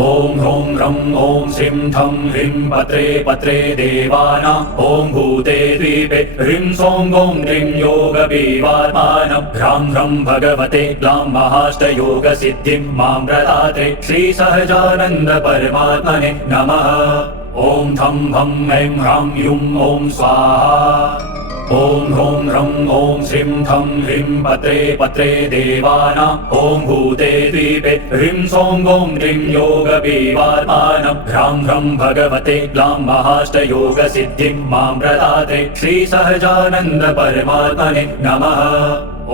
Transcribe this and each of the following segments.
ॐ ह्रौं रं ॐ श्रीं थं ह्रीं पत्रे पत्रे देवानां ॐ भूते द्वीपे ह्रीं सौं गौं ह्रीं योगपीवात्मानं ह्रां ह्रं भगवते ग्लां महाष्टयोगसिद्धिं मां प्रदाते श्रीसहजानन्द परमात्मने नमः। ॐ थं भं ऐं ह्रां युं ॐ स्वाहा। ॐ ह्रौं रं ॐ श्रीं थं ह्रीं पत्रे पत्रे देवानां ॐ भूते द्वीपे ह्रीं सौं गौं ह्रीं योगपीवात्मानं ह्रां ह्रं भगवते ग्लां महाष्टयोगसिद्धिं मां प्रदाते श्रीसहजानन्द परमात्मने नमः।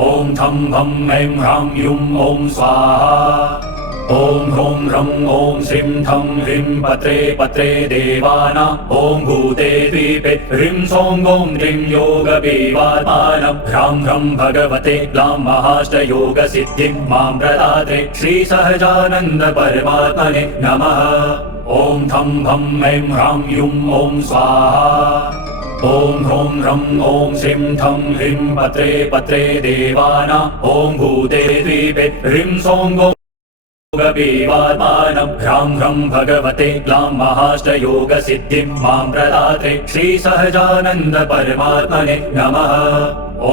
ॐ थं भं ऐं ह्रां युं ॐ स्वाहा। ॐ ह्रौं रं ॐ श्रीं थं ह्रीं पत्रे पत्रे देवानां ॐ भूते द्वीपे ह्रीं सौं गौं ह्रीं योगपीवात्मानं ह्रां ह्रं भगवते ग्लां महाष्टयोगसिद्धिं मां प्रदाते श्रीसहजानन्द परमात्मने नमः। ॐ थं भं ऐं ह्रां युं ॐ स्वाहा। ॐ ह्रौं रं ॐ श्रीं थं ह्रीं पत्रे पत्रे देवानां ॐ भूते द्वीपे ह्रीं सौं गौं योगपीवात्मानं ह्रां ह्रं भगवते ग्लां महाष्टयोगसिद्धिं मां प्रदाते श्रीसहजानन्द परमात्मने नमः।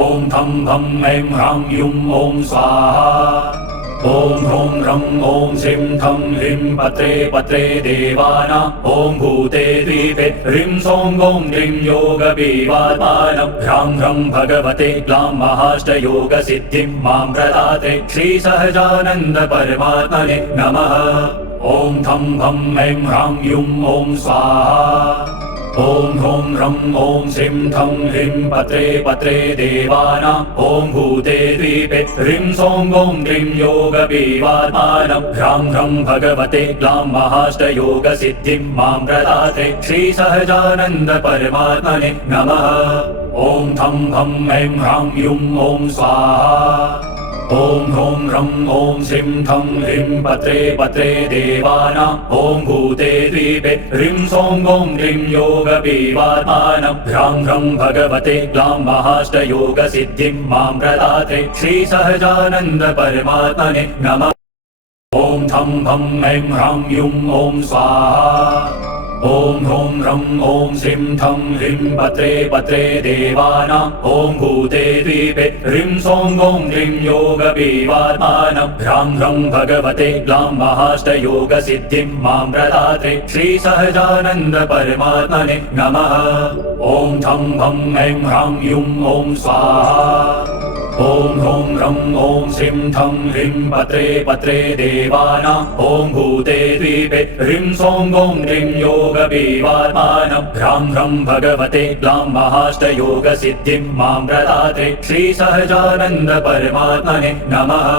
ॐ थं भं ऐं ह्रां युं ॐ स्वाहा। ॐ ह्रौं रं ॐ श्रीं थं ह्रीं पत्रे पत्रे देवानां ॐ भूते द्वीपे ह्रीं सौं गौं ह्रीं योगपीवात्मानं ह्रां ह्रं भगवते ग्लां महाष्टयोगसिद्धिं मां प्रदाते श्रीसहजानन्द परमात्मने नमः। ॐ थं भं ऐं ह्रां युं ॐ स्वाहा। ॐ ह्रौं रं ॐ श्रीं थं ह्रीं पत्रे पत्रे देवानां ॐ भूते द्वीपे ह्रीं सौं गौं ह्रीं योगपीवात्मानं ह्रां ह्रं भगवते ग्लां महाष्टयोगसिद्धिं मां प्रदाते श्रीसहजानन्द परमात्मने नमः। ॐ थं भं ऐं ह्रां युं ॐ स्वाहा। ॐ ह्रौं रं ॐ श्रीं थं ह्रीं पत्रे पत्रे देवानां ॐ भूते द्वीपे ह्रीं सौं गौं ह्रीं योगपीवात्मानं ह्रां ह्रं भगवते ग्लां महाष्टयोगसिद्धिं मां प्रदाते श्रीसहजानन्द परमात्मने नमः। ॐ थं भं ऐं ह्रां युं ॐ स्वाहा। ॐ ह्रौं रं ॐ श्रीं थं ह्रीं पत्रे पत्रे देवानां ॐ भूते द्वीपे ह्रीं सौं गौं ह्रीं योगपीवात्मानं ह्रां ह्रं भगवते ग्लां महाष्टयोगसिद्धिं मां प्रदाते श्रीसहजानन्द परमात्मने नमः। ॐ थं भं ऐं ह्रां युं ॐ स्वाहा। ॐ ह्रौं रं ॐ श्रीं थं ह्रीं पत्रे पत्रे देवानां ॐ भूते द्वीपे ह्रीं सौं गौं ह्रीं योगपीवात्मानं ह्रां ह्रं भगवते ग्लां महाष्टयोगसिद्धिं मां प्रदाते श्रीसहजानन्द परमात्मने नमः।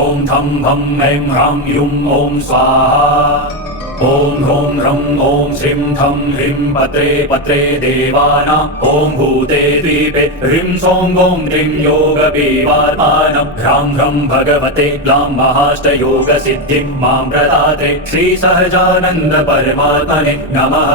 ॐ थं भं ऐं ह्रां युं ॐ स्वाहा। ॐ ह्रौं रं ॐ श्रीं थं ह्रीं पत्रे पत्रे देवानां ॐ भूते द्वीपे ह्रीं सौं गौं ह्रीं योगपीवात्मानं ह्रां ह्रं भगवते ग्लां महाष्टयोगसिद्धिं मां प्रदाते श्रीसहजानन्द परमात्मने नमः।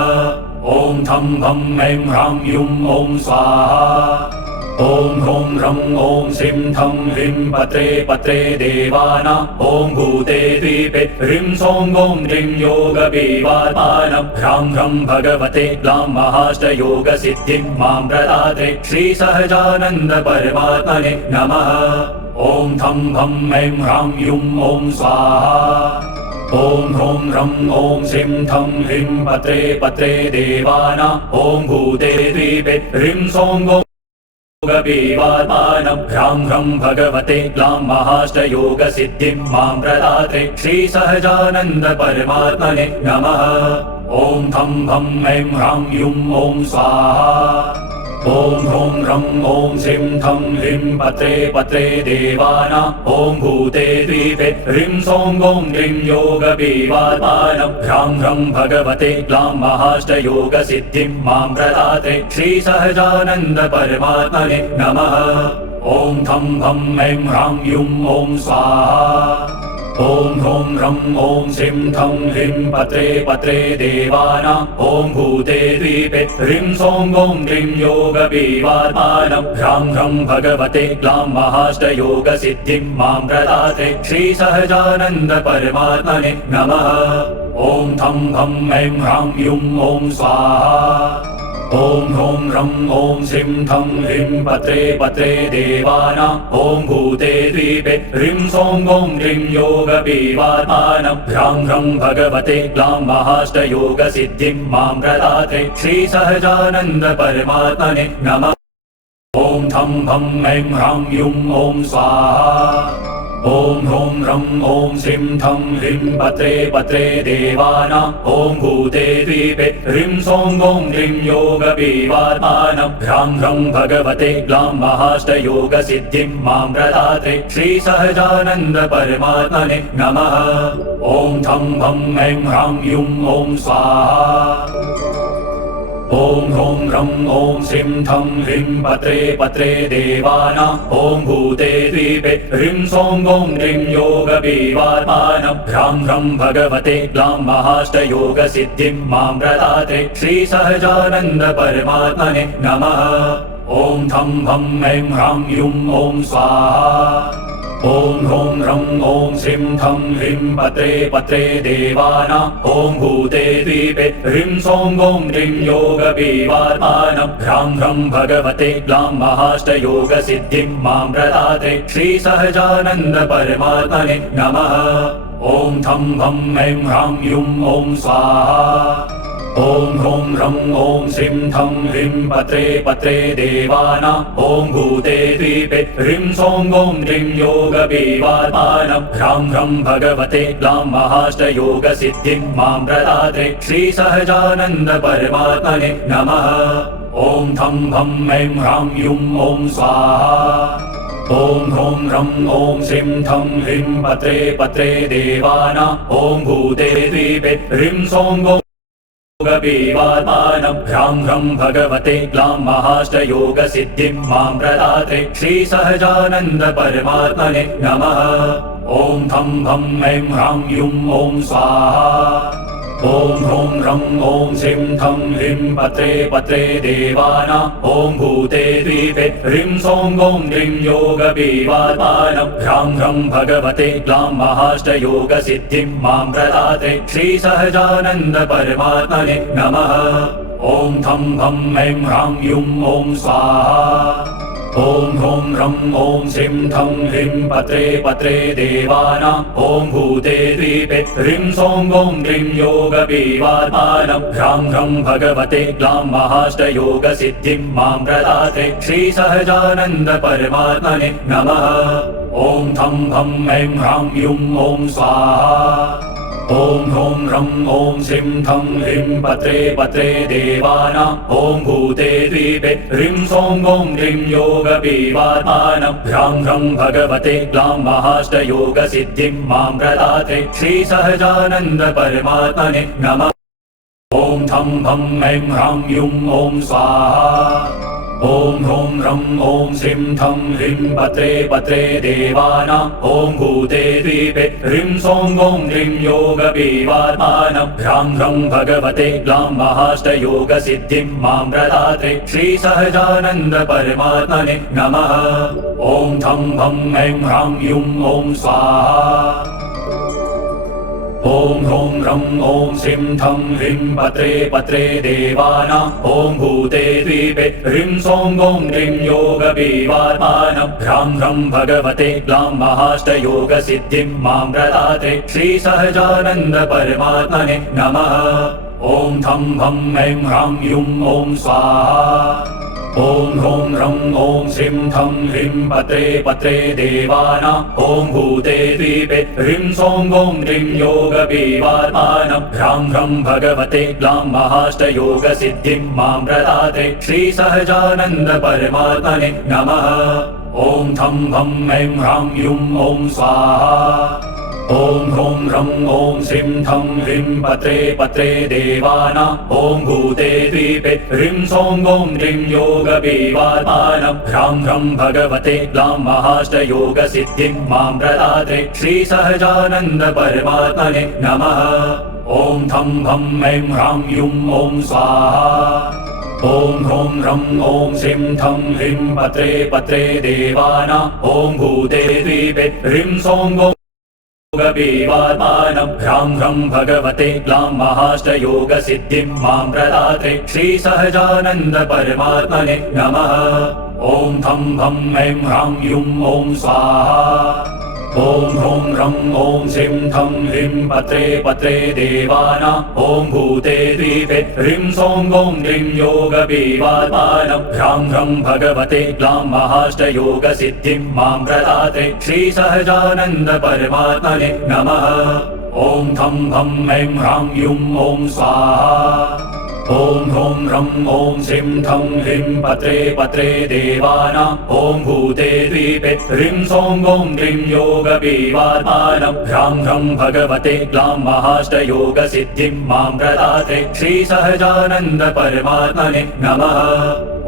ॐ थं भं ऐं ह्रां युं ॐ स्वाहा। ॐ ह्रौं रं ॐ श्रीं थं ह्रीं पत्रे पत्रे देवानां ॐ भूते द्वीपे ह्रीं सौं गौं ह्रीं योगपीवात्मानं ह्रां ह्रं भगवते ग्लां महाष्टयोगसिद्धिं मां प्रदाते श्रीसहजानन्द परमात्मने नमः। ॐ थं भं ऐं ह्रां युं ॐ स्वाहा। ॐ ह्रौं रं ॐ श्रीं थं ह्रीं पत्रे पत्रे देवानां ॐ भूते द्वीपे ह्रीं सौं गौं योगपीवात्मानं ह्रां ह्रं भगवते ग्लां महाष्टयोगसिद्धिं मां प्रदाते श्रीसहजानन्द परमात्मने नमः। ॐ थं भं ऐं ह्रां युं ॐ स्वाहा। ॐ ह्रौं रं ॐ श्रीं थं ह्रीं पत्रे पत्रे देवानां ॐ भूते द्वीपे ह्रीं सौं गौं ह्रीं योगपीवात्मानं ह्रां ह्रं भगवते ग्लां महाष्टयोगसिद्धिं मां प्रदाते श्रीसहजानन्द परमात्मने नमः। ॐ थं भं ऐं ह्रां युं ॐ स्वाहा। ॐ ह्रौं ह्रं ॐ श्रीं थं ह्रीं पत्रे पत्रे देवानां ॐ भूते द्वीपे ह्रीं सौं ॐ ह्रीं योगपीवात्मानं ह्रां ह्रं भगवते ग्लां महाष्टयोगसिद्धिं मां प्रदाते श्रीसहजानन्द परमात्मने नमः। ॐ थं भं ऐं ह्रां युं ॐ स्वाहा। ॐ ह्रौं ह्रं ॐ श्रीं थं ह्रीं पत्रे पत्रे देवानां ॐ भूते द्वीपे ह्रीं सौं ॐ ह्रीं योगपीवात्मानं ह्रां ह्रं भगवते ग्लां महाष्टयोगसिद्धिं मां प्रदाते श्रीसहजानन्द परमात्मने नमः। ॐ थं भं ऐं ह्रां युं ॐ स्वाहा। ॐ ह्रौं ह्रं ॐ श्रीं थं ह्रीं पत्रे पत्रे देवानां ॐ भूते द्वीपे ह्रीं सौं ॐ ह्रीं योगपीवात्मानं ह्रां ह्रं भगवते ग्लां महाष्टयोगसिद्धिं मां प्रदाते श्रीसहजानन्द परमात्मने नमः। ॐ थं भं ऐं ह्रां युं ॐ स्वाहा। ॐ ह्रौं ह्रं ॐ श्रीं थं ह्रीं पत्रे पत्रे देवानां ॐ भूते द्वीपे ह्रीं सौं ॐ ह्रीं योगपीवात्मानं ह्रां ह्रं भगवते ग्लां महाष्टयोगसिद्धिं मां प्रदाते श्रीसहजानन्द परमात्मने नमः। ॐ थं भं ऐं ह्रां युं ॐ स्वाहा। ॐ ह्रौं ह्रं ॐ श्रीं थं ह्रीं पत्रे पत्रे देवानां ॐ भूते द्वीपे ह्रीं सौं ॐ ह्रीं योगपीवात्मानं ह्रां ह्रं भगवते ग्लां महाष्टयोगसिद्धिं मां प्रदाते श्रीसहजानन्द परमात्मने नमः। ॐ थं भं ऐं ह्रां युं ॐ स्वाहा। ॐ ह्रौं ह्रं ॐ श्रीं थं ह्रीं पत्रे पत्रे देवानां ॐ भूते द्वीपे ह्रीं सौं ॐ ह्रीं योगपीवात्मानं ह्रां ह्रं भगवते ग्लां महाष्टयोगसिद्धिं मां प्रदाते श्रीसहजानन्द परमात्मने नमः। ॐ थं भं ऐं ह्रां युं ॐ स्वाहा। ॐ ह्रौं ह्रं ॐ श्रीं थं ह्रीं पत्रे पत्रे देवानां ॐ भूते द्वीपे ह्रीं सौं ॐ योगपीवात्मानं ह्रां ह्रं भगवते ग्लां महाष्टयोगसिद्धिं मां प्रदाते श्रीसहजानन्द परमात्मने नमः। ॐ थं भं ऐं ह्रां युं ॐ स्वाहा। ॐ ह्रौं ह्रं ॐ श्रीं थं ह्रीं पत्रे पत्रे देवानां ॐ भूते द्वीपे ह्रीं सौं ॐ ह्रीं योगपीवात्मानं ह्रां ह्रं भगवते ग्लां महाष्टयोगसिद्धिं मां प्रदाते श्रीसहजानन्द परमात्मने नमः। ॐ थं भं ऐं ह्रां युं ॐ स्वाहा। ॐ ह्रौं ह्रं ॐ श्रीं थं ह्रीं पत्रे पत्रे देवानां ॐ भूते द्वीपे ह्रीं सौं ॐ ह्रीं योगपीवात्मानं ह्रां ह्रं भगवते ग्लां महाष्टयोगसिद्धिं मां प्रदाते श्रीसहजानन्द परमात्मने नमः। ॐ थं भं ऐं ह्रां युं ॐ स्वाहा। ॐ ह्रौं ह्रं ॐ श्रीं थं ह्रीं पत्रे पत्रे देवानां ॐ भूते द्वीपे ह्रीं सौं ॐ ह्रीं योगपीवात्मानं ह्रां ह्रं भगवते ग्लां महाष्टयोगसिद्धिं मां प्रदाते श्रीसहजानन्द परमात्मने नमः। ॐ थं भं ऐं ह्रां युं ॐ स्वाहा। ॐ ह्रौं ह्रं ॐ श्रीं थं ह्रीं पत्रे पत्रे देवानां ॐ भूते द्वीपे ह्रीं सौं ॐ ह्रीं योगपीवात्मानं ह्रां ह्रं भगवते ग्लां महाष्टयोगसिद्धिं मां प्रदाते श्रीसहजानन्द परमात्मने नमः। ॐ थं भं ऐं ह्रां युं ॐ स्वाहा। ॐ ह्रौं ह्रं ॐ श्रीं थं ह्रीं पत्रे पत्रे देवानां ॐ भूते द्वीपे ह्रीं सौं ॐ ह्रीं योगपीवात्मानं ह्रां ह्रं भगवते ग्लां महाष्टयोगसिद्धिं मां प्रदाते श्रीसहजानन्द परमात्मने नमः। ॐ थं भं ऐं ह्रां युं ॐ स्वाहा। ॐ ह्रौं ह्रं ॐ श्रीं थं ह्रीं पत्रे पत्रे देवानां ॐ भूते द्वीपे ह्रीं सौं ॐ ह्रीं योगपीवात्मानं ह्रां ह्रं भगवते ग्लां महाष्टयोगसिद्धिं मां प्रदाते श्रीसहजानन्द परमात्मने नमः। ॐ थं भं ऐं ह्रां युं ॐ स्वाहा। ॐ ह्रौं ह्रं ॐ श्रीं थं ह्रीं पत्रे पत्रे देवाना ॐ भूते द्वीपे ह्रीं सौं ॐ ह्रीं योगबीवात्मानं ह्रां ह्रं भगवते ग्लां महाष्टयोगसिद्धिं मां प्रदाते श्रीसहजानन्द परमात्मने नमः। ॐ थं भं ऐं ह्रां युं ॐ स्वाहा। ॐ ह्रौं ह्रं ॐ श्रीं थं ह्रीं पत्रे पत्रे देवाना ॐ भूते द्वीपे ह्रीं सौं ॐ योगबीवात्मानं ह्रां ह्रं भगवते ग्लां महाष्टयोगसिद्धिं मां प्रदाते श्रीसहजानन्द परमात्मने नमः। ॐ थं भं ऐं ह्रां युं ॐ स्वाहा। ॐ ह्रौं ह्रं ॐ श्रीं थं ह्रीं पत्रे पत्रे देवाना ॐ भूते द्वीपे ह्रीं सौं ॐ ह्रीं योगबीवात्मानं ह्रां ह्रं भगवते ग्लां महाष्टयोगसिद्धिं मां प्रदाते श्रीसहजानन्द परमात्मने नमः। ॐ थं भं ऐं ह्रां युं ॐ स्वाहा। ॐ ह्रौं ह्रं ॐ श्रीं थं ह्रीं पत्रे पत्रे देवाना ॐ भूते द्वीपे ह्रीं सौं ॐ ह्रीं योगबीवात्मानं ह्रां ह्रं भगवते ग्लां महाष्टयोगसिद्धिं मां प्रदाते श्रीसहजानन्द परमात्मने नमः।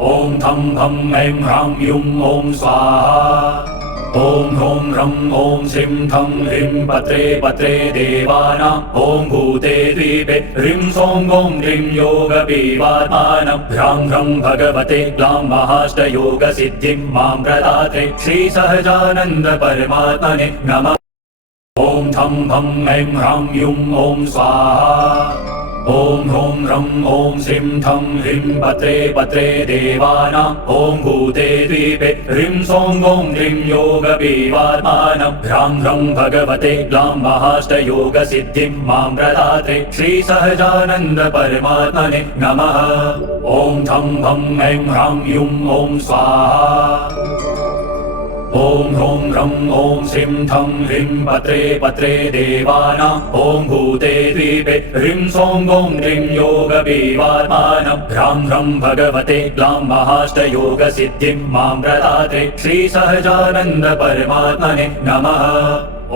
ॐ थं भं ऐं ह्रां युं ॐ स्वाहा। ॐ ह्रौं ह्रं ॐ श्रीं थं ह्रीं पत्रे पत्रे देवाना ॐ भूते द्वीपे ह्रीं सौं ॐ ह्रीं योगबीवात्मानं ह्रां ह्रं भगवते ग्लां महाष्टयोगसिद्धिं मां प्रदाते श्रीसहजानन्द परमात्मने नमः। ॐ थं भं ऐं ह्रां युं ॐ स्वाहा। ॐ ह्रौं ह्रं ॐ श्रीं थं ह्रीं पत्रे पत्रे देवाना ॐ भूते द्वीपे ह्रीं सौं ॐ ह्रीं योगबीवात्मानं ह्रां ह्रं भगवते ग्लां महाष्टयोगसिद्धिं मां प्रदाते श्रीसहजानन्द परमात्मने नमः। ॐ थं भं ऐं ह्रां युं ॐ स्वाहा। ॐ ह्रौं ह्रं ॐ श्रीं थं ह्रीं पत्रे पत्रे देवाना ॐ भूते द्वीपे ह्रीं सौं ॐ ह्रीं योगबीवात्मानं ह्रां ह्रं भगवते ग्लां महाष्टयोगसिद्धिं मां प्रदाते श्रीसहजानन्द परमात्मने नमः।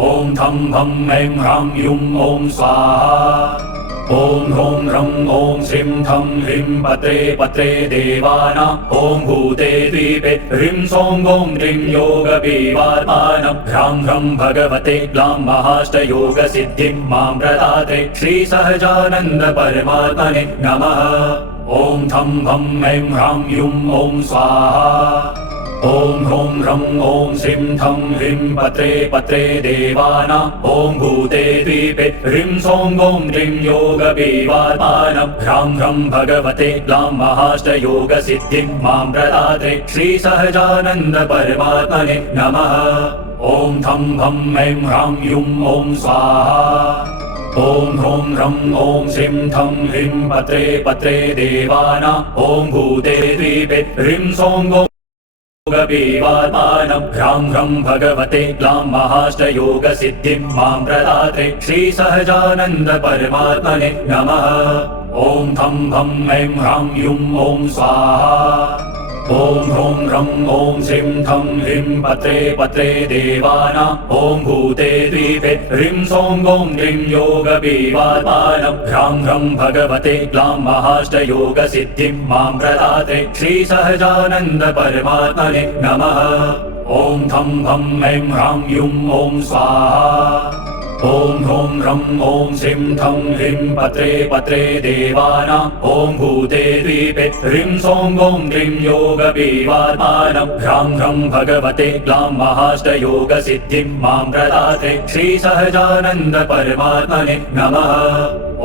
ॐ थं भं ऐं ह्रां युं ॐ स्वाहा। ॐ ह्रौं ह्रं ॐ श्रीं थं ह्रीं पत्रे पत्रे देवाना ॐ भूते द्वीपे ह्रीं सौं ॐ ह्रीं योगबीवात्मानं ह्रां ह्रं भगवते ग्लां महाष्टयोगसिद्धिं मां प्रदाते श्रीसहजानन्द परमात्मने नमः। ॐ थं भं ऐं ह्रां युं ॐ स्वाहा। ॐ ह्रौं ह्रं ॐ श्रीं थं ह्रीं पत्रे पत्रे देवाना ॐ भूते द्वीपे ह्रीं सौं ॐ ह्रीं योगबीवात्मानं ह्रां ह्रं भगवते ग्लां महाष्टयोगसिद्धिं मां प्रदाते श्रीसहजानन्द परमात्मने नमः। ॐ थं भं ऐं ह्रां युं ॐ स्वाहा। ॐ ह्रौं ह्रं ॐ श्रीं थं ह्रीं पत्रे पत्रे देवाना ॐ भूते द्वीपे ह्रीं सौं ॐ योगबीवात्मानं ह्रां ह्रं भगवते ग्लां महाष्टयोगसिद्धिं मां प्रदाते श्रीसहजानन्द परमात्मने नमः। ॐ थं भं ऐं ह्रां युं ॐ स्वाहा। ॐ ह्रौं ह्रं ॐ श्रीं थं ह्रीं पत्रे पत्रे देवाना ॐ भूते द्वीपे ह्रीं सौं ॐ ह्रीं योगबीवात्मानं ह्रां ह्रं भगवते ग्लां महाष्टयोगसिद्धिं मां प्रदाते श्रीसहजानन्द परमात्मने नमः। ॐ थं भं ऐं ह्रां युं ॐ स्वाहा। ॐ ह्रौं ह्रं ॐ श्रीं थं ह्रीं पत्रे पत्रे देवाना ॐ भूते द्वीपे ह्रीं सौं ॐ ह्रीं योगबीवात्मानं ह्रां ह्रं भगवते ग्लां महाष्टयोगसिद्धिं मां प्रदाते श्रीसहजानन्द परमात्मने नमः।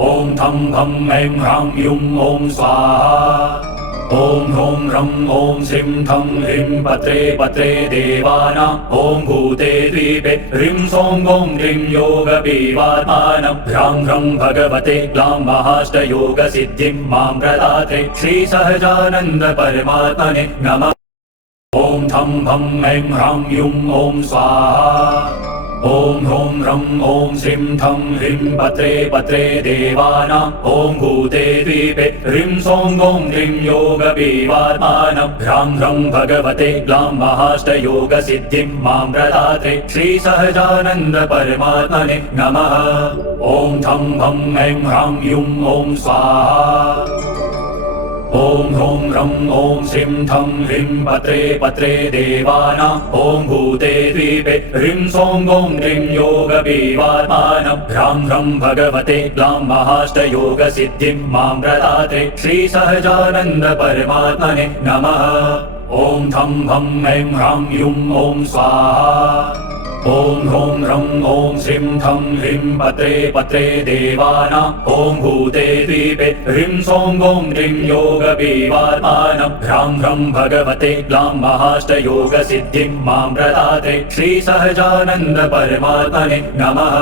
ॐ थं भं ऐं ह्रां युं ॐ स्वाहा। ॐ ह्रौं ह्रं ॐ श्रीं थं ह्रीं पत्रे पत्रे देवाना ॐ भूते द्वीपे ह्रीं सौं ॐ ह्रीं योगबीवात्मानं ह्रां ह्रं भगवते ग्लां महाष्टयोगसिद्धिं मां प्रदाते श्रीसहजानन्द परमात्मने नमः। ॐ थं भं ऐं ह्रां युं ॐ स्वाहा। ॐ ह्रौं रं ॐ श्रीं थं ह्रीं पत्रे पत्रे देवानां ॐ भूते द्वीपे ह्रीं सौं गौं ह्रीं योगपीवात्मानं ह्रां ह्रं भगवते ग्लां महाष्टयोगसिद्धिं मां प्रदात्रे श्रीसहजानन्द परमात्मने नमः। ॐ थं भं ऐं ह्रां युं ॐ स्वाहा। ॐ ह्रौं रं ॐ श्रीं थं ह्रीं पत्रे पत्रे देवानां ॐ भूते द्वीपे ह्रीं सौं गौं ह्रीं योगपीवात्मानं ह्रां ह्रं भगवते ग्लां महाष्टयोगसिद्धिं मां प्रदात्रे श्रीसहजानन्द परमात्मने नमः। ॐ थं भं ऐं ह्रां युं ॐ स्वाहा। ॐ ह्रौं रं ॐ श्रीं थं ह्रीं पत्रे पत्रे देवानां ॐ भूते द्वीपे ह्रीं सौं गौं ह्रीं योगपीवात्मानं ह्रां ह्रं भगवते ग्लां महाष्टयोगसिद्धिं मां प्रदात्रे श्रीसहजानन्द परमात्मने नमः।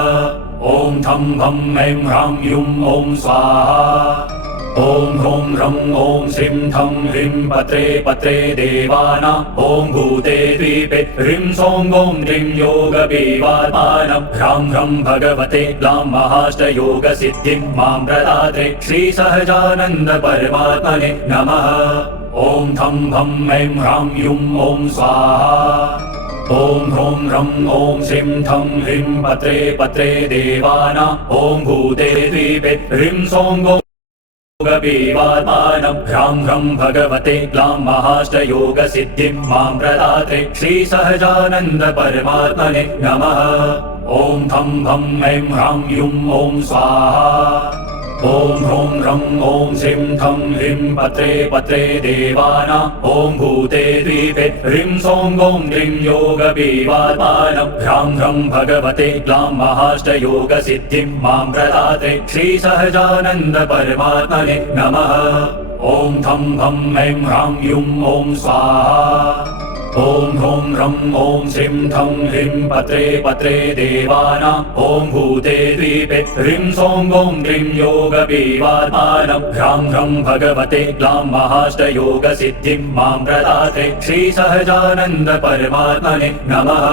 ॐ थं भं ऐं ह्रां युं ॐ स्वाहा। ॐ ह्रौं रं ॐ श्रीं थं ह्रीं पत्रे पत्रे देवानां ॐ भूते द्वीपे ह्रीं सौं गौं ह्रीं योगपीवात्मानं ह्रां ह्रं भगवते ग्लां महाष्टयोगसिद्धिं मां प्रदात्रे श्रीसहजानन्द परमात्मने नमः। ॐ थं भं ऐं ह्रां युं ॐ स्वाहा। ॐ ह्रौं रं ॐ श्रीं थं ह्रीं पत्रे पत्रे देवानां ॐ भूते द्वीपे ह्रीं सौं गौं योगपीवात्मानं ह्रां ह्रं भगवते ग्लां महाष्टयोगसिद्धिं मां प्रदात्रे श्रीसहजानन्द परमात्मने नमः। ॐ थं भं ऐं ह्रां युं ॐ स्वाहा। ॐ ह्रौं रं ॐ श्रीं थं ह्रीं पत्रे पत्रे देवानां ॐ भूते द्वीपे ह्रीं सौं गौं ह्रीं योगपीवात्मानं ह्रां ह्रं भगवते ग्लां महाष्टयोगसिद्धिं मां प्रदात्रे श्रीसहजानन्द परमात्मने नमः। ॐ थं भं ऐं ह्रां युं ॐ स्वाहा। ॐ ह्रौं रं ॐ श्रीं थं ह्रीं पत्रे पत्रे देवानां ॐ भूते द्वीपे ह्रीं सौं गौं ह्रीं योगपीवात्मानं ह्रां ह्रं भगवते ग्लां महाष्टयोगसिद्धिं मां प्रदात्रे श्रीसहजानन्द परमात्मने नमः।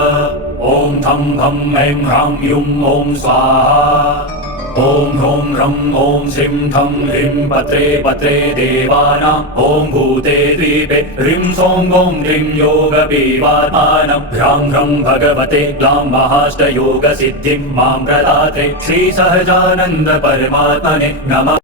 ॐ थं भं ऐं ह्रां युं ॐ स्वाहा। ॐ ह्रौं रं ॐ श्रीं थं ह्रीं पत्रे पत्रे देवानां ॐ भूते द्वीपे ह्रीं सौं गौं ह्रीं योगपीवात्मानं ह्रां ह्रं भगवते ग्लां महाष्टयोगसिद्धिं मां प्रदात्रे श्रीसहजानन्द परमात्मने नमः।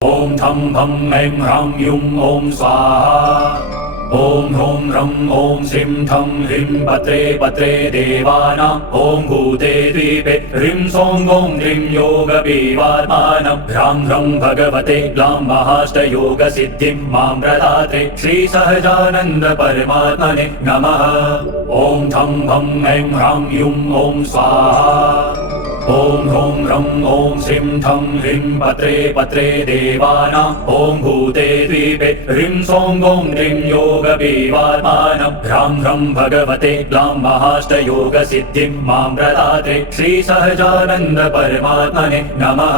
ॐ थं भं ऐं ह्रां युं ॐ स्वाहा। ॐ ह्रौं रं ॐ श्रीं थं ह्रीं पत्रे पत्रे देवानां ॐ भूते द्वीपे ह्रीं सौं गौं ह्रीं योगपीवात्मानं ह्रां ह्रं भगवते ग्लां महाष्टयोगसिद्धिं मां प्रदात्रे श्रीसहजानन्द परमात्मने नमः। ॐ थं भं ऐं ह्रां युं ॐ स्वाहा। ॐ ह्रौं रं ॐ श्रीं थं ह्रीं पत्रे पत्रे देवानां ॐ भूते द्वीपे ह्रीं सौं गौं ह्रीं योगपीवात्मानं ह्रां ह्रं भगवते ग्लां महाष्टयोगसिद्धिं मां प्रदात्रे श्रीसहजानन्द परमात्मने नमः।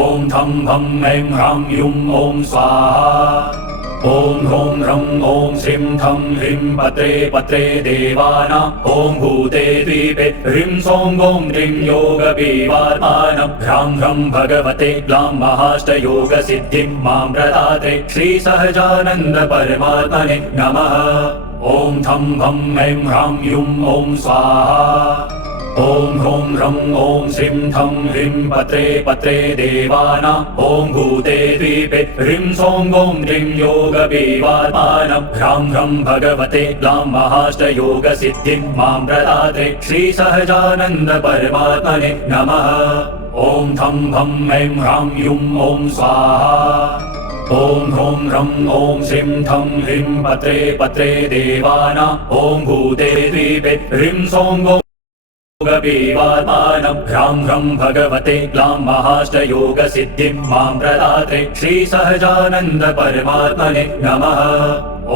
ॐ थं भं ऐं ह्रां युं ॐ स्वाहा। ॐ ह्रौं रं ॐ श्रीं थं ह्रीं पत्रे पत्रे देवानां ॐ भूते द्वीपे ह्रीं सौं गौं ह्रीं योगपीवात्मानं ह्रां ह्रं भगवते ग्लां महाष्टयोगसिद्धिं मां प्रदात्रे श्रीसहजानन्द परमात्मने नमः। ॐ थं भं ऐं ह्रां युं ॐ स्वाहा। ॐ ह्रौं रं ॐ श्रीं थं ह्रीं पत्रे पत्रे देवानां ॐ भूते द्वीपे ह्रीं सौं गौं ह्रीं योगपीवात्मानं ह्रां ह्रं भगवते ग्लां महाष्टयोगसिद्धिं मां प्रदात्रे श्रीसहजानन्द परमात्मने नमः। ॐ थं भं ऐं ह्रां युं ॐ स्वाहा। ॐ ह्रौं रं ॐ श्रीं थं ह्रीं पत्रे पत्रे देवानां ॐ भूते द्वीपे ह्रीं सौं गौं योगपीवात्मानं ह्रां ह्रं भगवते ग्लां महाष्टयोगसिद्धिं मां प्रदात्रे श्रीसहजानन्द परमात्मने नमः।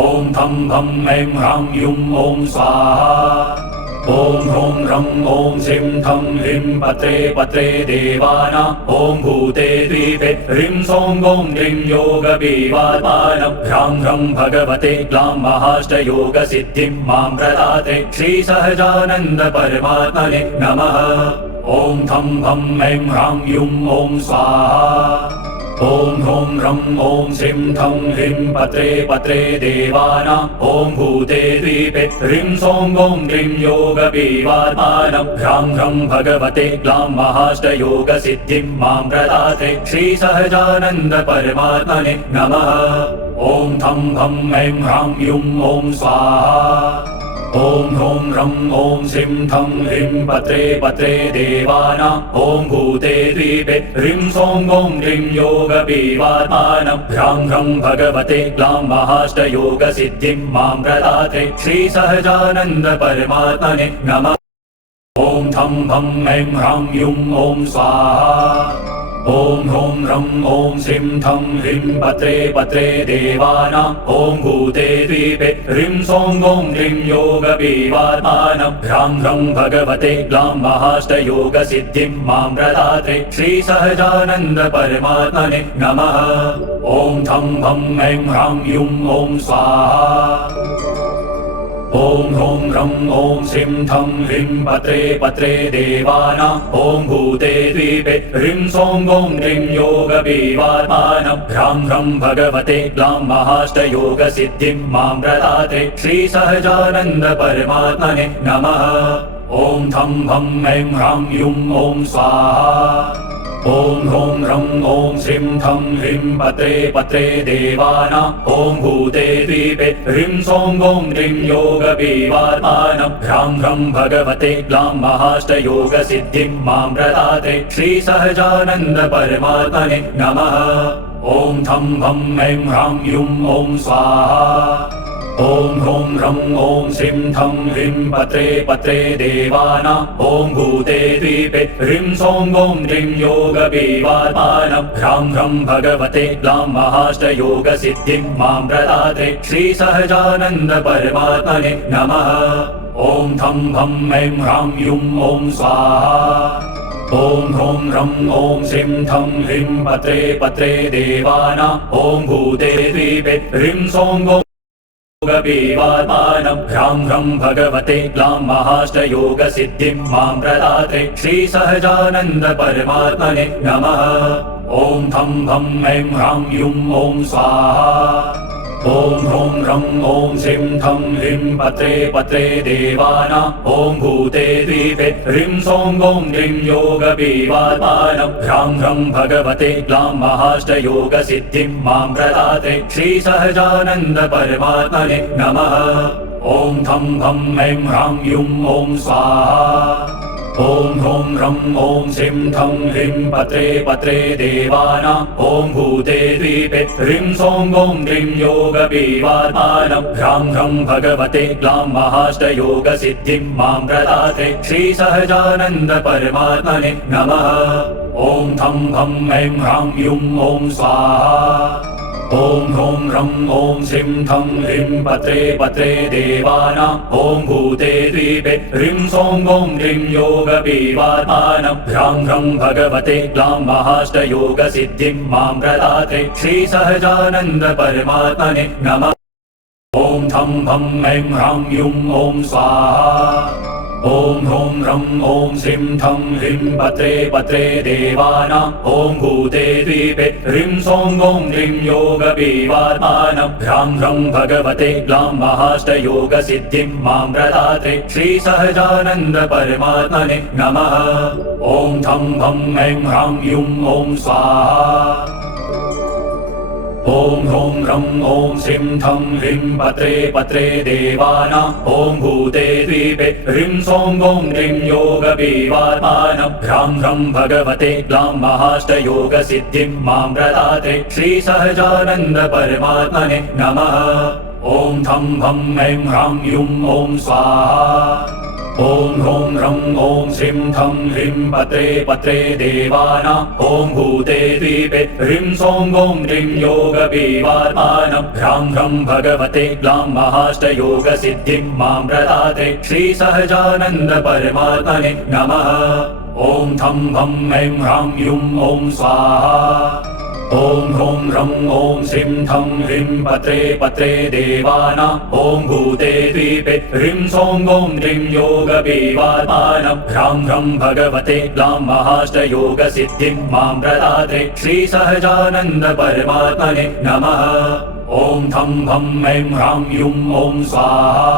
ॐ थं भं ऐं ह्रां युं ॐ स्वाहा। ॐ ह्रौं रं ॐ श्रीं थं ह्रीं पत्रे पत्रे देवाना ॐ भूते द्वीपे ह्रीं सौं गौं ह्रीं योगपीवात्मानं ह्रां ह्रं भगवते ग्लां महाष्टयोगसिद्धिं मां प्रदाते श्रीसहजानन्द परमात्मने नमः। ॐ थं भं ऐं ह्रां युं ॐ स्वाहा। ॐ ह्रौं रं ॐ श्रीं थं ह्रीं पत्रे पत्रे देवाना ॐ भूते द्वीपे ह्रीं सौं गौं ह्रीं योगपीवात्मानं ह्रां ह्रं भगवते ग्लां महाष्टयोगसिद्धिं मां प्रदाते श्रीसहजानन्द परमात्मने नमः। ॐ थं भं ऐं ह्रां युं ॐ स्वाहा। ॐ ह्रौं रं ॐ श्रीं थं ह्रीं पत्रे पत्रे देवाना ॐ भूते द्वीपे ह्रीं सौं गौं ह्रीं योगपीवात्मानं ह्रां ह्रं भगवते ग्लां महाष्टयोगसिद्धिं मां प्रदाते श्रीसहजानन्द परमात्मने नमः। ॐ थं भं ऐं ह्रां युं ॐ स्वाहा। ॐ ह्रौं रं ॐ श्रीं थं ह्रीं पत्रे पत्रे देवाना ॐ भूते द्वीपे ह्रीं सौं गौं ह्रीं योगपीवात्मानं ह्रां ह्रं भगवते ग्लां महाष्टयोगसिद्धिं मां प्रदाते श्रीसहजानन्द परमात्मने नमः। ॐ थं भं ऐं ह्रां युं ॐ स्वाहा। ॐ ह्रौं रं ॐ श्रीं थं ह्रीं पत्रे पत्रे देवाना ॐ भूते द्वीपे ह्रीं सौं गौं ह्रीं योगपीवात्मानं ह्रां ह्रं भगवते ग्लां महाष्टयोगसिद्धिं मां प्रदाते श्रीसहजानन्द परमात्मने नमः। ॐ थं भं ऐं ह्रां युं ॐ स्वाहा। ॐ ह्रौं रं ॐ श्रीं थं ह्रीं पत्रे पत्रे देवाना ॐ भूते द्वीपे ह्रीं सौं गौं ह्रीं योगपीवात्मानं ह्रां ह्रं भगवते ग्लां महाष्टयोगसिद्धिं मां प्रदाते श्रीसहजानन्द परमात्मने नमः। ॐ थं भं ऐं ह्रां युं ॐ स्वाहा। ॐ ह्रौं रं ॐ श्रीं थं ह्रीं पत्रे पत्रे देवाना ॐ भूते द्वीपे ह्रीं सौं गौं ह्रीं योगपीवात्मानं ह्रां ह्रं भगवते ग्लां महाष्टयोगसिद्धिं मां प्रदाते श्रीसहजानन्द परमात्मने नमः। ॐ थं भं ऐं ह्रां युं ॐ स्वाहा। ॐ ह्रौं रं ॐ श्रीं थं ह्रीं पत्रे पत्रे देवाना ॐ भूते द्वीपे ह्रीं सौं गौं योगपीवात्मानं ह्रां ह्रं भगवते ग्लां महाष्टयोगसिद्धिं मां प्रदाते श्रीसहजानन्द परमात्मने नमः। ॐ थं भं ऐं ह्रां युं ॐ स्वाहा। ॐ ह्रौं रं ॐ श्रीं थं ह्रीं पत्रे पत्रे देवाना ॐ भूते द्वीपे ह्रीं सौं गौं ह्रीं योगपीवात्मानं ह्रां ह्रं भगवते ग्लां महाष्टयोगसिद्धिं मां प्रदाते श्रीसहजानन्द परमात्मने नमः। ॐ थं भं ऐं ह्रां युं ॐ स्वाहा। ॐ ह्रौं रं ॐ श्रीं थं ह्रीं पत्रे पत्रे देवाना ॐ भूते द्वीपे ह्रीं सौं गौं ह्रीं योगपीवात्मानं ह्रां ह्रं भगवते ग्लां महाष्टयोगसिद्धिं मां प्रदाते श्रीसहजानन्द परमात्मने नमः। ॐ थं भं ऐं ह्रां युं ॐ स्वाहा। ॐ ह्रौं रं ॐ श्रीं थं ह्रीं पत्रे पत्रे देवाना ॐ भूते द्वीपे ह्रीं सौं गौं ह्रीं योगपीवात्मानं ह्रां ह्रं भगवते ग्लां महाष्टयोगसिद्धिं मां प्रदाते श्रीसहजानन्द परमात्मने नमः। ॐ थं भं ऐं ह्रां युं ॐ स्वाहा। ॐ ह्रौं रं ॐ श्रीं थं ह्रीं पत्रे पत्रे देवाना ॐ भूते द्वीपे ह्रीं सौं गौं ह्रीं योगपीवात्मानं ह्रां ह्रं भगवते ग्लां महाष्टयोगसिद्धिं मां प्रदाते श्रीसहजानन्द परमात्मने नमः। ॐ थं भं ऐं ह्रां युं ॐ स्वाहा। ॐ ह्रौं रं ॐ श्रीं थं ह्रीं पत्रे पत्रे देवाना ॐ भूते द्वीपे ह्रीं सौं गौं ह्रीं योगपीवात्मानं ह्रां ह्रं भगवते ग्लां महाष्टयोगसिद्धिं मां प्रदाते श्रीसहजानन्द परमात्मने नमः। ॐ थं भं ऐं ह्रां युं ॐ स्वाहा। ॐ ह्रौं ह्रं ॐ श्रीं थं ह्रीं पत्रे पत्रे देवानां ॐ भूते द्वीपे ह्रीं सौं ॐ ह्रीं योगपीवात्मानं ह्रां ह्रं भगवते ग्लां महाष्टयोगसिद्धिं मां प्रदाते श्रीसहजानन्द परमात्मने नमः। ॐ थं भं ऐं ह्रां युं ॐ स्वाहा। ॐ ह्रौं ह्रं ॐ श्रीं थं ह्रीं पत्रे पत्रे देवानां ॐ भूते द्वीपे ह्रीं सौं ॐ ह्रीं योगपीवात्मानं ह्रां ह्रं भगवते ग्लां महाष्टयोगसिद्धिं मां प्रदाते श्रीसहजानन्द परमात्मने नमः। ॐ थं भं ऐं ह्रां युं ॐ स्वाहा।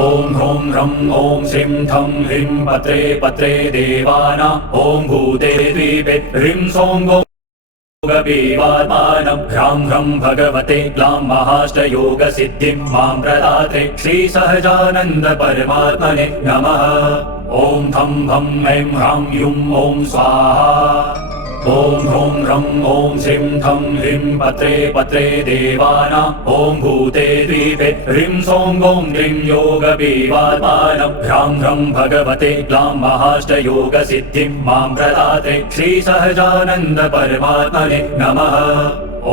ॐ ह्रौं ह्रं ॐ श्रीं थं ह्रीं पत्रे पत्रे देवानां ॐ भूते द्वीपे ह्रीं सौं ॐ योगपीवात्मानं ह्रां ह्रं भगवते ग्लां महाष्टयोगसिद्धिं मां प्रदाते श्रीसहजानन्द परमात्मने नमः। ॐ थं भं ऐं ह्रां युं ॐ स्वाहा। ॐ ह्रौं ह्रं ॐ श्रीं थं ह्रीं पत्रे पत्रे देवानां ॐ भूते द्वीपे ह्रीं सौं ॐ ह्रीं योगपीवात्मानं ह्रां ह्रं भगवते ग्लां महाष्टयोगसिद्धिं मां प्रदाते श्रीसहजानन्द परमात्मने नमः।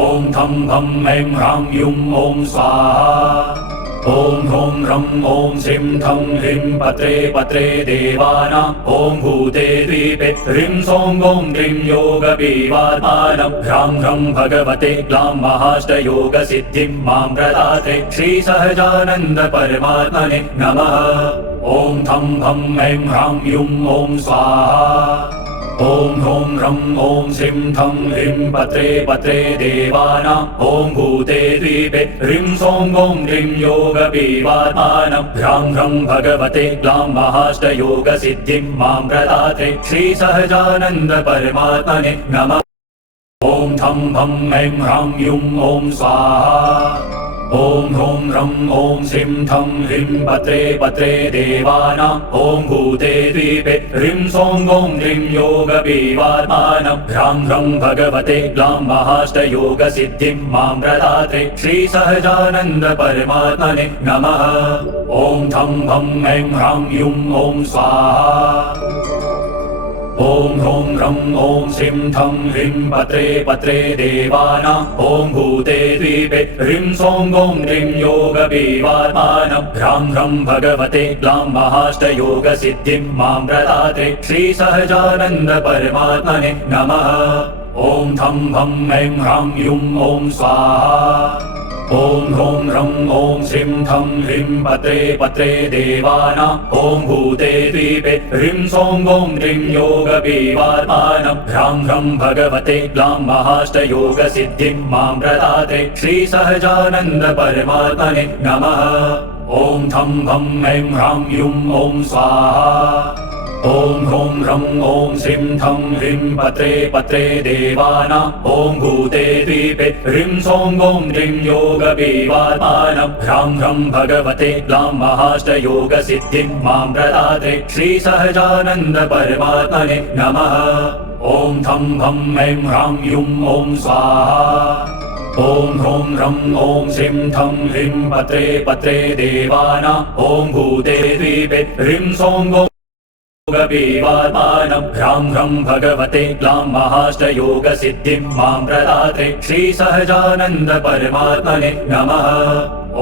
ॐ थं भं ऐं ह्रां युं ॐ स्वाहा। ॐ ह्रौं ह्रं ॐ श्रीं थं ह्रीं पत्रे पत्रे देवानां ॐ भूते द्वीपे ह्रीं सौं ॐ ह्रीं योगपीवात्मानं ह्रां ह्रं भगवते ग्लां महाष्टयोगसिद्धिं मां प्रदाते श्रीसहजानन्द परमात्मने नमः। ॐ थं भं ऐं ह्रां युं ॐ स्वाहा। ॐ ह्रौं ह्रं ॐ श्रीं थं ह्रीं पत्रे पत्रे देवानां ॐ भूते द्वीपे ह्रीं सौं ॐ ह्रीं योगपीवात्मानं ह्रां ह्रं भगवते ग्लां महाष्टयोगसिद्धिं मां प्रदाते श्रीसहजानन्द परमात्मने नमः। ॐ थं भं ऐं ह्रां युं ॐ स्वाहा। ॐ ह्रौं ह्रं ॐ श्रीं थं ह्रीं पत्रे पत्रे देवानां ॐ भूते द्वीपे ह्रीं सौं ॐ ह्रीं योगपीवात्मानं ह्रां ह्रं भगवते ग्लां महाष्टयोगसिद्धिं मां प्रदाते श्रीसहजानन्द परमात्मने नमः। ॐ थं भं ऐं ह्रां युं ॐ स्वाहा। ॐ ह्रौं ह्रं ॐ श्रीं थं ह्रीं पत्रे पत्रे देवानां ॐ भूते द्वीपे ह्रीं सौं ॐ ह्रीं योगपीवात्मानं ह्रां ह्रं भगवते ग्लां महाष्टयोगसिद्धिं मां प्रदाते श्रीसहजानन्द परमात्मने नमः। ॐ थं भं ऐं ह्रां युं ॐ स्वाहा। ॐ ह्रौं ह्रं ॐ श्रीं थं ह्रीं पत्रे पत्रे देवानां ॐ भूते द्वीपे ह्रीं सौं ॐ ह्रीं योगपीवात्मानं ह्रां ह्रं भगवते ग्लां महाष्टयोगसिद्धिं मां प्रदाते श्रीसहजानन्द परमात्मने नमः। ॐ थं भं ऐं ह्रां युं ॐ स्वाहा। ॐ ह्रौं ह्रं ॐ श्रीं थं ह्रीं पत्रे पत्रे देवानां ॐ भूते द्वीपे ह्रीं सौं ॐ ह्रीं योगपीवात्मानं ह्रां ह्रं भगवते ग्लां महाष्टयोगसिद्धिं मां प्रदाते श्रीसहजानन्द परमात्मने नमः। ॐ थं भं ऐं ह्रां युं ॐ स्वाहा। ॐ ह्रौं ह्रं ॐ श्रीं थं ह्रीं पत्रे पत्रे देवानां ॐ भूते द्वीपे ह्रीं सौं ॐ योगपीवात्मानं ह्रां ह्रं भगवते ग्लां महाष्टयोगसिद्धिं मां प्रदाते श्रीसहजानन्द परमात्मने नमः।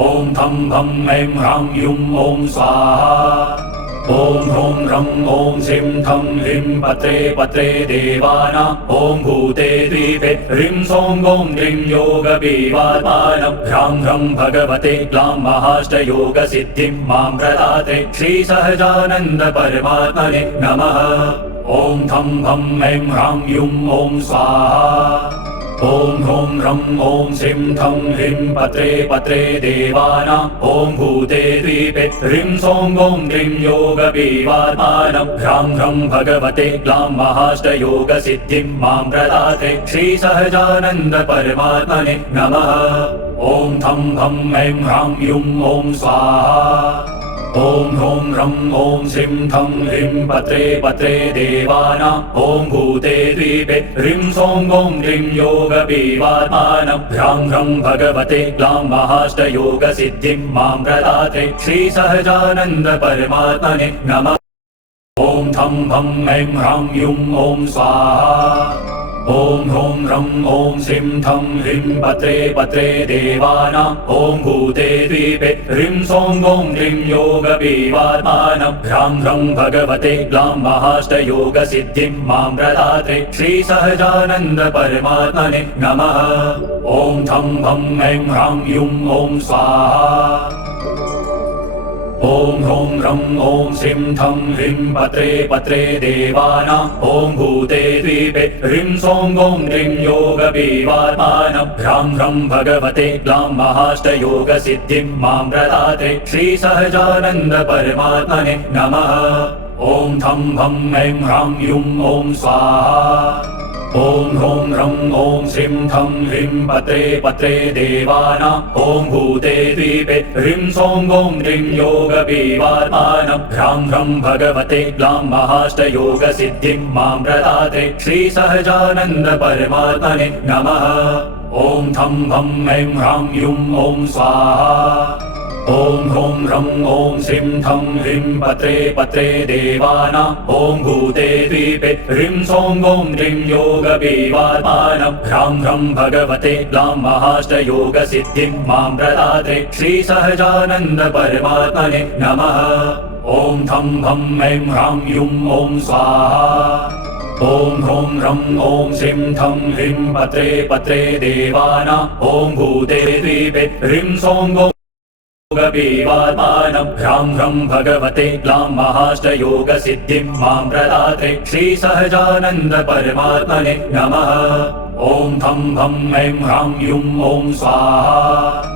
ॐ थं भं ऐं ह्रां युं ॐ स्वाहा। ॐ ह्रौं ह्रं ॐ श्रीं थं ह्रीं पत्रे पत्रे देवानां ॐ भूते द्वीपे ह्रीं सौं ॐ ह्रीं योगपीवात्मानं ह्रां ह्रं भगवते ग्लां महाष्टयोगसिद्धिं मां प्रदाते श्रीसहजानन्द परमात्मने नमः। ॐ थं भं ऐं ह्रां युं ॐ स्वाहा। ॐ ह्रौं ह्रं ॐ श्रीं थं ह्रीं पत्रे पत्रे देवानां ॐ भूते द्वीपे ह्रीं सौं ॐ ह्रीं योगपीवात्मानं ह्रां ह्रं भगवते ग्लां महाष्टयोगसिद्धिं मां प्रदाते श्रीसहजानन्द परमात्मने नमः। ॐ थं भं ऐं ह्रां युं ॐ स्वाहा। ॐ ह्रौं ह्रं ॐ श्रीं थं ह्रीं पत्रे पत्रे देवानां ॐ भूते द्वीपे ह्रीं सौं गौं ह्रीं योगपीवात्मानं ह्रां ह्रं भगवते ग्लां महाष्टयोगसिद्धिं मां प्रदाते श्रीसहजानन्द परमात्मने नमः। ॐ थं भं ऐं ह्रां युं ॐ स्वाहा। ॐ ह्रौं ह्रं ॐ श्रीं थं ह्रीं पत्रे पत्रे देवानां ॐ भूते द्वीपे ह्रीं सौं गौं ह्रीं योगपीवात्मानं ह्रां ह्रं भगवते ग्लां महाष्टयोगसिद्धिं मां प्रदाते श्रीसहजानन्द परमात्मने नमः। ॐ थं भं ऐं ह्रां युं ॐ स्वाहा। ॐ ह्रौं ह्रं ॐ श्रीं थं ह्रीं पत्रे पत्रे देवानां ॐ भूते द्वीपे ह्रीं सौं गौं ह्रीं योगपीवात्मानं ह्रां ह्रं भगवते ग्लां महाष्टयोगसिद्धिं मां प्रदाते श्रीसहजानन्द परमात्मने नमः। ॐ थं भं ऐं ह्रां युं ॐ स्वाहा। ॐ ह्रौं ह्रं ॐ श्रीं थं ह्रीं पत्रे पत्रे देवानां ॐ भूते द्वीपे ह्रीं सौं गौं ह्रीं योगपीवात्मानं ह्रां ह्रं भगवते ग्लां महाष्टयोगसिद्धिं मां प्रदाते श्रीसहजानन्द परमात्मने नमः। ॐ थं भं ऐं ह्रां युं ॐ स्वाहा। ॐ ह्रौं ह्रं ॐ श्रीं थं ह्रीं पत्रे पत्रे देवानां ॐ भूते द्वीपे ह्रीं सौं गौं ह्रीं योगपीवात्मानं ह्रां ह्रं भगवते ग्लां महाष्टयोगसिद्धिं मां प्रदाते श्रीसहजानन्द परमात्मने नमः। ॐ थं भं ऐं ह्रां युं ॐ स्वाहा। ॐ ह्रौं ह्रं ॐ श्रीं थं ह्रीं पत्रे पत्रे देवानां ॐ भूते द्वीपे ह्रीं सौं गौं योगपीवात्मानं ह्रां ह्रं भगवते ग्लां महाष्टयोगसिद्धिं मां प्रदाते श्रीसहजानन्द परमात्मने नमः। ॐ थं भं ऐं ह्रां युं ॐ स्वाहा।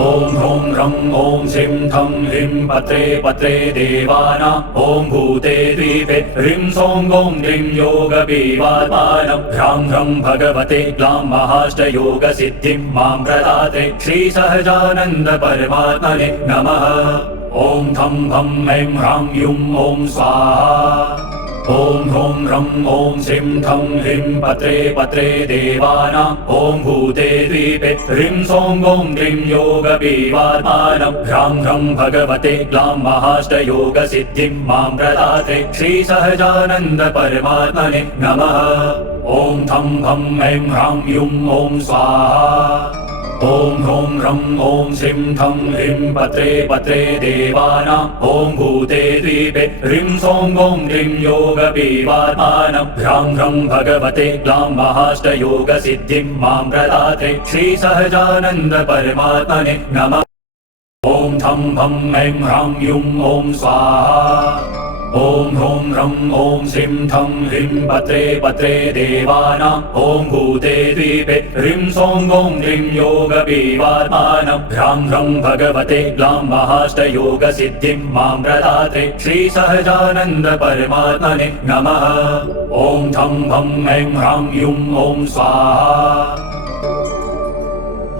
ॐ ह्रौं ह्रं ॐ श्रीं थं ह्रीं पत्रे पत्रे देवानां ॐ भूते द्वीपे ह्रीं सौं गौं ह्रीं योगपीवात्मानं ह्रां ह्रं भगवते ग्लां महाष्टयोगसिद्धिं मां प्रदाते श्रीसहजानन्द परमात्मने नमः। ॐ थं भं ऐं ह्रां युं ॐ स्वाहा। ॐ ह्रौं ह्रं ॐ श्रीं थं ह्रीं पत्रे पत्रे देवानां ॐ भूते द्वीपे ह्रीं सौं गौं ह्रीं योगपीवात्मानं ह्रां ह्रं भगवते ग्लां महाष्टयोगसिद्धिं मां प्रदाते श्रीसहजानन्द परमात्मने नमः। ॐ थं भं ऐं ह्रां युं ॐ स्वाहा। ॐ ह्रौं ह्रं ॐ श्रीं थं ह्रीं पत्रे पत्रे देवानां ॐ भूते द्वीपे ह्रीं सौं गौं ह्रीं योगपीवात्मानं ह्रां ह्रं भगवते ग्लां महाष्टयोगसिद्धिं मां प्रदाते श्रीसहजानन्द परमात्मने नमः। ॐ थं भं ऐं ह्रां युं ॐ स्वाहा। ॐ ह्रौं ह्रं ॐ श्रीं थं ह्रीं पत्रे पत्रे देवानां ॐ भूते द्वीपे ह्रीं सौं गौं ह्रीं योगपीवात्मानं ह्रां ह्रं भगवते ग्लां महाष्टयोगसिद्धिं मां प्रदाते श्रीसहजानन्द परमात्मने नमः। ॐ थं भं ऐं ह्रां युं ॐ स्वाहा।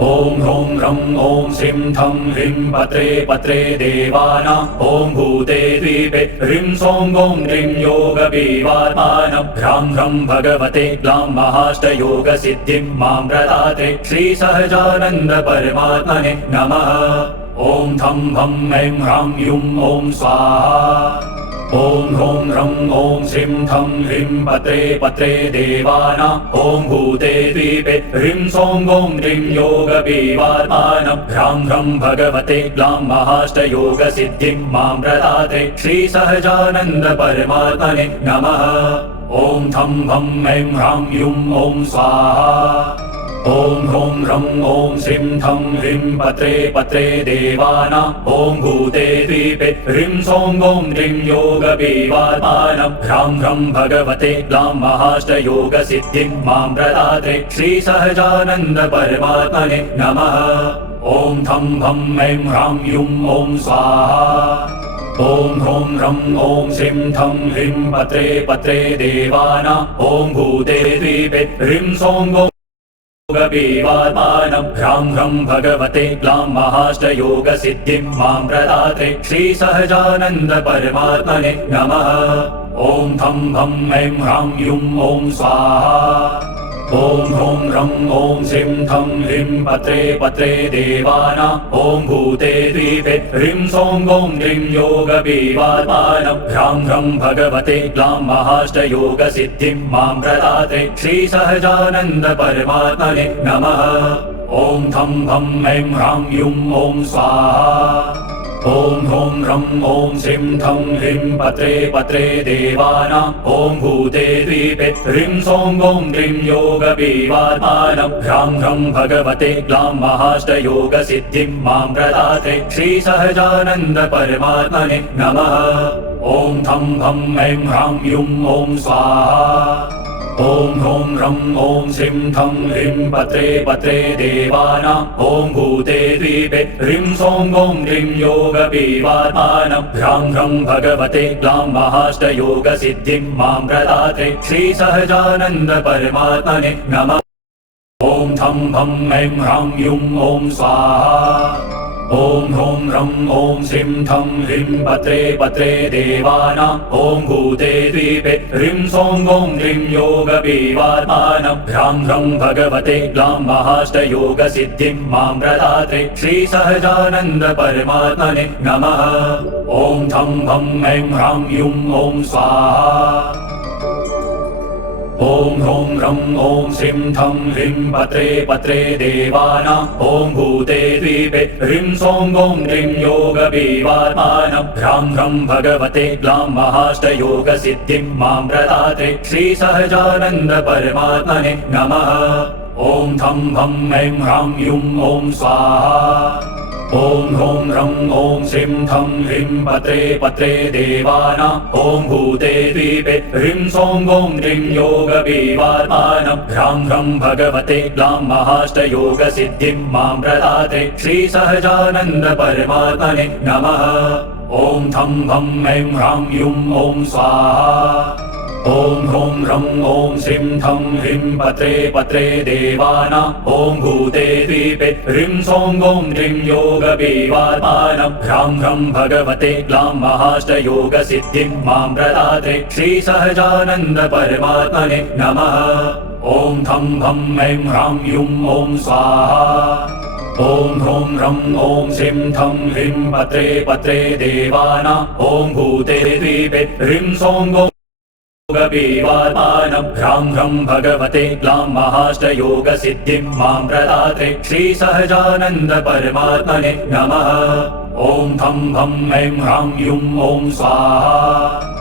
ॐ ह्रौं ह्रं ॐ श्रीं थं ह्रीं पत्रे पत्रे देवानां ॐ भूते द्वीपे ह्रीं सौं गौं ह्रीं योगपीवात्मानं ह्रां ह्रं भगवते ग्लां महाष्टयोगसिद्धिं मां प्रदाते श्रीसहजानन्द परमात्मने नमः। ॐ थं भं ऐं ह्रां युं ॐ स्वाहा। ॐ ह्रौं ह्रं ॐ श्रीं थं ह्रीं पत्रे पत्रे देवानां ॐ भूते द्वीपे ह्रीं सौं गौं ह्रीं योगपीवात्मानं ह्रां ह्रं भगवते ग्लां महाष्टयोगसिद्धिं मां प्रदाते श्रीसहजानन्द परमात्मने नमः। ॐ थं भं ऐं ह्रां युं ॐ स्वाहा। ॐ ह्रौं ह्रं ॐ श्रीं थं ह्रीं पत्रे पत्रे देवानां ॐ भूते द्वीपे ह्रीं सौं गौं ह्रीं योगपीवात्मानं ह्रां ह्रं भगवते ग्लां महाष्टयोगसिद्धिं मां प्रदाते श्रीसहजानन्द परमात्मने नमः। ॐ थं भं ऐं ह्रां युं ॐ स्वाहा। ॐ ह्रौं ह्रं ॐ श्रीं थं ह्रीं पत्रे पत्रे देवानां ॐ भूते द्वीपे ह्रीं सौं गौं योगपीवात्मानं ह्रां ह्रं भगवते ग्लां महाष्टयोगसिद्धिं मां प्रदाते श्रीसहजानन्द परमात्मने नमः। ॐ थं भं ऐं ह्रां युं ॐ स्वाहा। ॐ ह्रौं ह्रं ॐ श्रीं थं ह्रीं पत्रे पत्रे देवानां ॐ भूते द्वीपे ह्रीं सौं ॐ ह्रीं योगपीवात्मानं ह्रां ह्रं भगवते ग्लां महाष्टयोगसिद्धिं मां प्रदाते श्रीसहजानन्द परमात्मने नमः। ॐ थं भं ऐं ह्रां युं ॐ स्वाहा। ॐ ह्रौं ह्रं ॐ श्रीं थं ह्रीं पत्रे पत्रे देवानां ॐ भूते द्वीपे ह्रीं सौं ॐ ह्रीं योगपीवात्मानं ह्रां ह्रं भगवते ग्लां महाष्टयोगसिद्धिं मां प्रदाते श्रीसहजानन्द परमात्मने नमः। ॐ थं भं ऐं ह्रां युं ॐ स्वाहा। ॐ ह्रौं ह्रं ॐ श्रीं थं ह्रीं पत्रे पत्रे देवानां ॐ भूते द्वीपे ह्रीं सौं ॐ ह्रीं योगपीवात्मानं ह्रां ह्रं भगवते ग्लां महाष्टयोगसिद्धिं मां प्रदाते श्रीसहजानन्द परमात्मने नमः। ॐ थं भं ऐं ह्रां युं ॐ स्वाहा। ॐ ह्रौं ह्रं ॐ श्रीं थं ह्रीं पत्रे पत्रे देवानां ॐ भूते द्वीपे ह्रीं सौं ॐ ह्रीं योगपीवात्मानं ह्रां ह्रं भगवते ग्लां महाष्टयोगसिद्धिं मां प्रदाते श्रीसहजानन्द परमात्मने नमः। ॐ थं भं ऐं ह्रां युं ॐ स्वाहा। ॐ ह्रौं ह्रं ॐ श्रीं थं ह्रीं पत्रे पत्रे देवानां ॐ भूते द्वीपे ह्रीं सौं ॐ ह्रीं योगपीवात्मानं ह्रां ह्रं भगवते ग्लां महाष्टयोगसिद्धिं मां प्रदाते श्रीसहजानन्द परमात्मने नमः। ॐ थं भं ऐं ह्रां युं ॐ स्वाहा। ॐ ह्रौं ह्रं ॐ श्रीं थं ह्रीं पत्रे पत्रे देवानां ॐ भूते द्वीपे ह्रीं सौं ॐ ह्रीं योगपीवात्मानं ह्रां ह्रं भगवते ग्लां महाष्टयोगसिद्धिं मां प्रदाते श्रीसहजानन्द परमात्मने नमः। ॐ थं भं ऐं ह्रां युं ॐ स्वाहा। ॐ ह्रौं ह्रं ॐ श्रीं थं ह्रीं पत्रे पत्रे देवानां ॐ भूते द्वीपे ह्रीं सौं ॐ ह्रीं योगपीवात्मानं ह्रां ह्रं भगवते ग्लां महाष्टयोगसिद्धिं मां प्रदाते श्रीसहजानन्द परमात्मने नमः। ॐ थं भं ऐं ह्रां युं ॐ स्वाहा। ॐ ह्रौं ह्रं ॐ श्रीं थं ह्रीं पत्रे पत्रे देवानां ॐ भूते द्वीपे ह्रीं सौं ॐ योगपीवात्मानं ह्रां ह्रं भगवते ग्लां महाष्टयोगसिद्धिं मां प्रदाते श्रीसहजानन्द परमात्मने नमः। ॐ थं भं ऐं ह्रां युं ॐ स्वाहा।